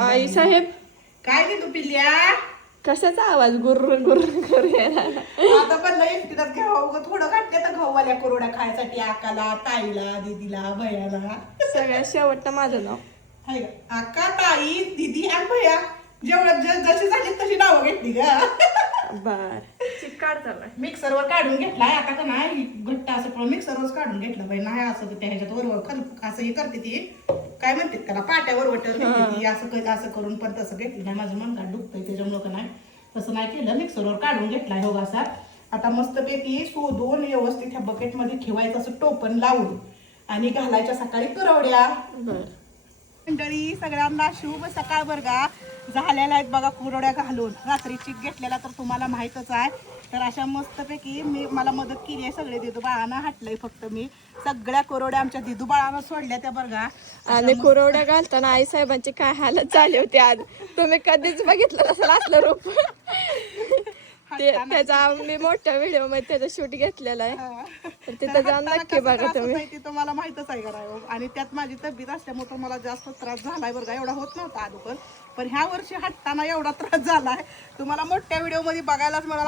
आई साहेब काय रे तू पिल्ल्या कशाचा आवाज गुर्र गुर्र करूया आता पण लई एकटीलाच घ्यावं थोडं घातले तर गव्हाल्या कुरवड्या खायसाठी आकाला ताईला दीदीला भैयाला सगळ्यात शेवटचं माझं नाव. हाय का? आका ताई दीदी आणि भैया जेवढं जशी झाली तशी नावं घेतली ग बर चिक्कार चाललाय. मिक्सरवर काढून घेतलाय आता का नाही घट्ट असं मिक्सरवर काढून घेतलं बाई नाही असं तर त्या ह्याच्यात वरवर खाल असं हे करते ती काय म्हणते त्याला पाट्यावर वटर ती असं करून पण तसं घेतलं नाही माझं मन दुखतंय त्याच्यामुळं का नाही तसं नाही केलं मिक्सरवर काढून घेतलाय हो असा आता मस्तपैकी शोधून व्यवस्थित ह्या बकेटमध्ये ठेवायचं असं टोपण लावून आणि घालायच्या सकाळी कुरवड्या. बर मंडळी सगळ्यांना शुभ सकाळ बरगा झालेल्या आहेत बघा कुरवड्या घालून रात्री चीक घेतलेला तर तुम्हाला माहीतच आहे. तर अशा मस्तपैकी मला मदत केली आहे सगळे दिदू बाळांना हाटलंय फक्त मी सगळ्या कुरवड्या आमच्या दिदू बाळांना सोडल्या त्या बरगा. आणि कुरवड्या घालताना आई साहेबांची काय हालत झाली होती आज तुम्ही कधीच बघितलं नसेल असलं रूप. त्याचा मी मोठ्या व्हिडिओ मध्ये त्याचा शूट घेतलेला आहे तर तिथं जाऊन नक्की बघा तुम्ही. ते तुम्हाला माहितच आहे का आणि त्यात माझी तब्येत असल्यामुळे मला जास्त त्रास झालाय बरं का एवढा होत नव्हता अगोदर पण ह्या वर्षी हटताना एवढा त्रास झालाय तुम्हाला मोठ्या व्हिडिओ मध्ये बघायलाच मला